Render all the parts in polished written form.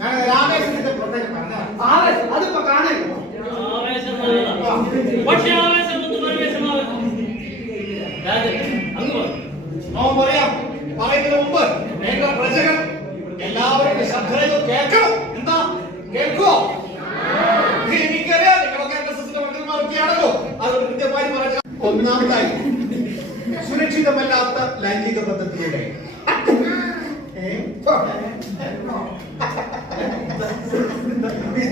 ഞാൻ ആവേശത്തിന്റെ പുറത്തേക്ക് പറഞ്ഞതാണ്. ആവേശം അതിപ്പോ കാണല്ലോ. ആവേശം പക്ഷെ ആവേശം അവൻ പറയാം. പറയുന്നതിന് മുമ്പ് എന്റെ പ്രജകൾ എല്ലാവരും ശ്രദ്ധയോ കേൾക്കണം. എന്താ കേൾക്കുവോ? എനിക്കറിയാം നിങ്ങളൊക്കെ NSS മന്ത്രിമാരൊക്കെയാണല്ലോ. അതുകൊണ്ട് കൃത്യമായി പറഞ്ഞ ഒന്നാമതായി സുരക്ഷിതമല്ലാത്ത ലൈംഗിക ബന്ധത്തിലൂടെ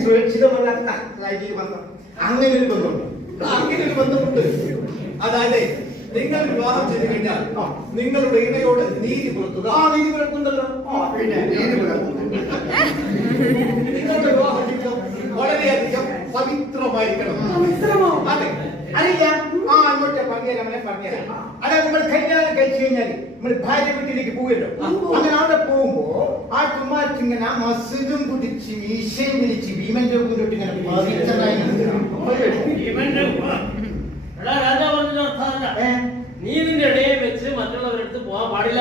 സുരക്ഷിതമല്ലാത്ത ലൈംഗിക ബന്ധം അങ്ങനെ ഒരു ബന്ധമുണ്ട്. അങ്ങനെ ഒരു ബന്ധമുണ്ട്. അതായത് നിങ്ങൾ വിവാഹം ചെയ്ത് കഴിഞ്ഞാൽ നിങ്ങളുടെ ഇണയോട് നീതി പുലർത്തുക. നീതി പുലർത്തുന്നല്ലോ. പിന്നെ നീതി പുലർത്തുന്നു. നിങ്ങളുടെ വിവാഹ ജീവിതം വളരെയധികം പവിത്രമായിരിക്കണം. അതെ അറിയില്ല. അങ്ങോട്ട് പറഞ്ഞുതരാം. അതായത് നമ്മൾ കല്യാണം കഴിച്ചു കഴിഞ്ഞാൽ നമ്മൾ ഭാര്യ വീട്ടിലേക്ക് പോവുമല്ലോ. അങ്ങനെ അവിടെ പോകുമ്പോ ആ കുമാരത്തി ഇങ്ങനെ മസിലും കുടിച്ച് മീശയും വിളിച്ച് ഭീമന്റെ മുന്നോട്ട് ഇങ്ങനെ പവിത്രമായി രാജാ പറഞ്ഞ അർത്ഥമല്ല. നീ നിന്റെ ഇടയെ വെച്ച് മറ്റുള്ളവരെടുത്ത് പോകാൻ പാടില്ല.